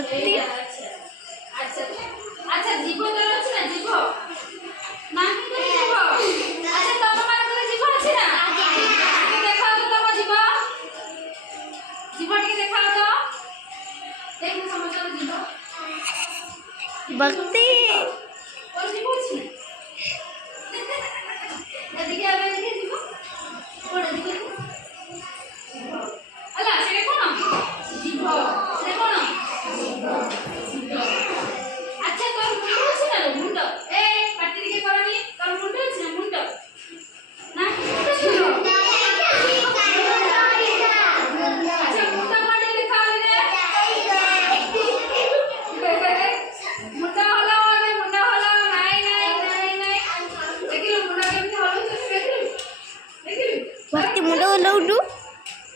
ভক্তি আচ্ছা আচ্ছা জীব তোর আছে না জীব নাকি তো জীব আচ্ছা তোমার মানে জীব আছে না দেখাও তো তোমার জীব জীবটিকে দেখাও তো দেখো সমস্যা জীব ভক্তি ওর জীব আছে এদিকে আবে এদিকে জীব কোন এদিকে আলা সেটা কোন জীব সেটা কোন আচ্ছা তোর মুন্ড আছে না মুন্ড এই পাটি দিকে করনি তোর মুন্ড আছে না মুন্ড না ছিল আচ্ছা মুন্ডা পাটি দেখা রে মুন্ডা হলো আমি মুন্ডা হলো নাই নাই নাই নাই দেখিলো মুন্ডা কেমনে হলো তো দেখিলো দেখিলো ভক্তি মুন্ড হলো উঠু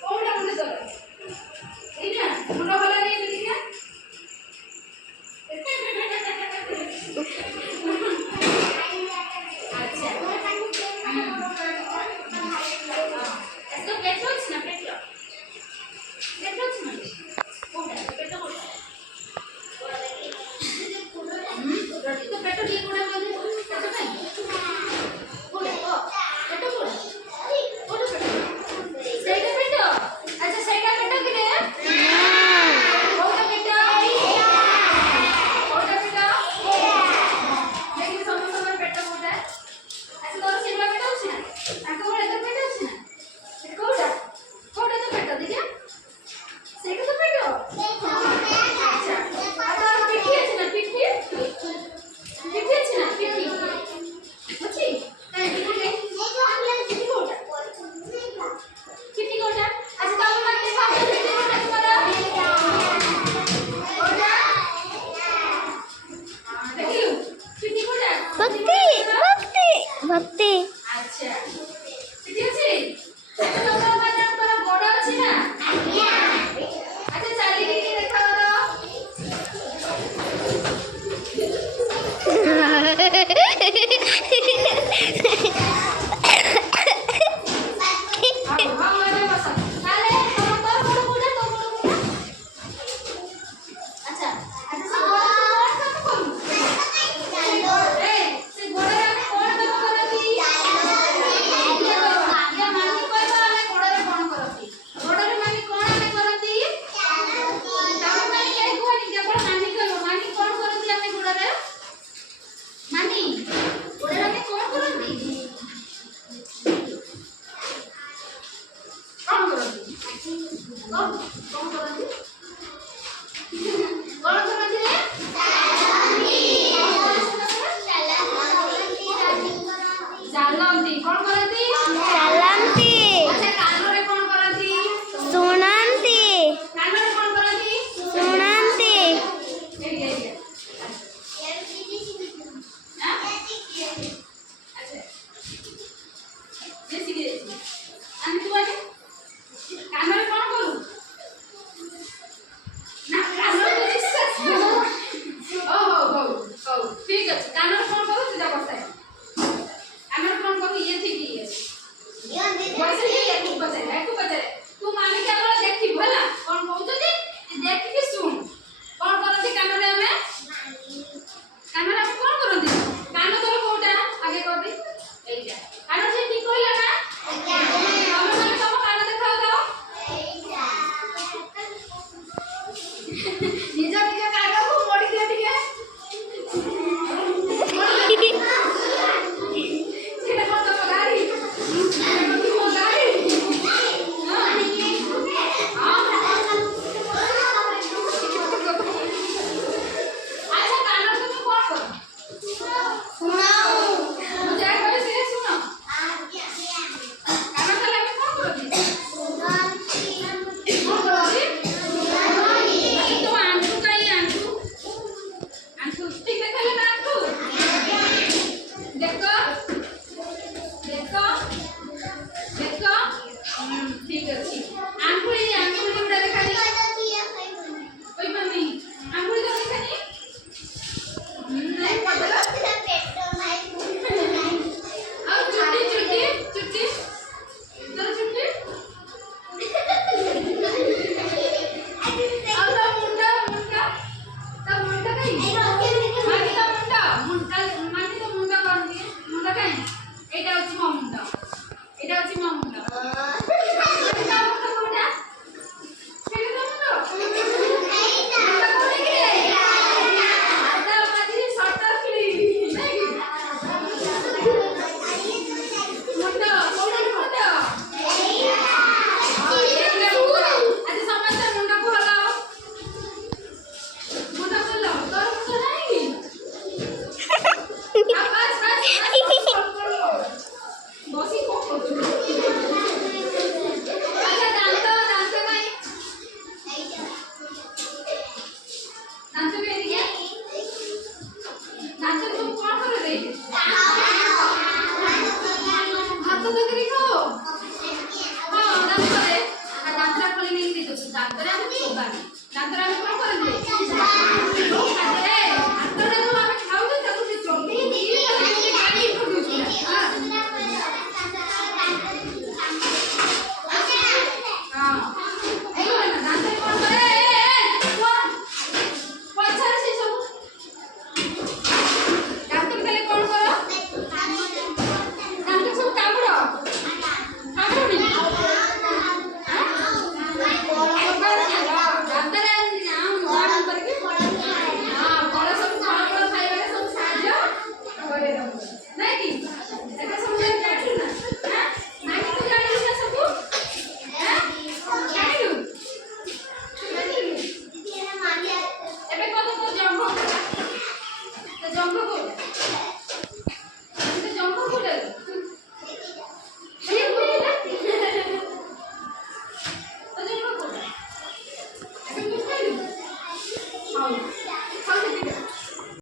কোনটা মুন্ডা তোর এই না মুন্ডা হলো নেই দেখিনা আচ্ছা এসো পেটো আছে না পেটো পেটো আছে না কোনটা পেটো কোনটা রটি তো পেটো দিয়ে কোনা বলে পেটো নাই কোনটা ও পেটো কোনটা কোনটা পেটো সেইটা পেটো আচ্ছা সেইটা পেটো কি রে কোনটা পেটো কোনটা পেটো দেখি সমস্ত পেটো কোনটা আচ্ছা তোর সেটা পেটো আছে না তাকে বলে তো পেটো আছে না কোনটা কোনটা তো পেটো দেখি সেইটা তো পেটো আচ্ছা আর তোর পিঠি আছে না পিঠি পিঠি আছে না পিঠি বুঝছি তাই পিঠি কোনটা পিঠি কোনটা আচ্ছা তাহলে মানে সামনে পিঠি কোনটা তোমার কোনটা দেখিলো পিঠি কোনটা ভক্তি ভক্তি ভক্তি আচ্ছা পিঠি আছে আচ্ছা তোমার মানে তোর বড় আছে না আচ্ছা চালিয়ে গিয়ে দেখাও তো ভালো বসা তাহলে তোমার বড় কোনটা তোর বড় কোনটা আচ্ছা আচ্ছা সে বড় কত করব এই সে বড় আমি কোন কাম করতি ইয়া মানি কইবা আমি বড়রে কোন করতি বড়রে মানি কোন আমি করতি তাহলে মানি এই কোনি কেবল মানি কইব মানি কোন করতি আমি বড়রে মানি বড়রে আমি কোন করতি কোন করতি কোন করতি কোন করতি রে ଜାଲନ୍ତି କଣ କରନ୍ତି ଚାଲନ୍ତି ଆଚ୍ଛା କାନରେ କଣ କରନ୍ତି ଶୁଣନ୍ତି କାନରେ କଣ କରନ୍ତି ଶୁଣନ୍ତି ଏଇଠି ଏଇଠି ଆଁ ଆଚ୍ଛା ବେଶୀ ବେଶୀ ଆମେ ତୁ ଆଜି କାନରେ କଣ କରୁ ନା କାନରେ ତ ବିଶ୍ୱାସ ଓ ହଉ ଠିକ ଅଛି କାନରେ କଣ କରୁ ସେଟା ବତାଏ कानर कौन करू ये थी की वैसे ही एकु बजारे तू माने के हमरा देखि भला कौन कहू जे देखि के सुन कौन करथि कानरे हमें कानरे हम कौन करथि कान तोर कोटा आगे कर दे एइटा कान से ठीक कहला ना हम माने तम कान देखाओ तो निजा निजा कान को मोड़ी दे ठीक সেটা কত গাড়ি গাড়ি আচ্ছা কানা তুমি কর শোনাও যাই বলে সে শুনো কানা তাহলে আমি কোন করছি কোন করছি তোমার আন্টু কাই আন্টু আন্টু ঠিক দেখালে না আন্টু দেখো देखो देखो ठीक अछि आंगुली जोड़ा देखा दी ओई मम्मी आंगुली तो देखा दी नहीं पड़ला पेटो नहीं और चुट्टी चुट्टी चुट्टी इधर चुट्टी और मुंडा मुंडा ଅ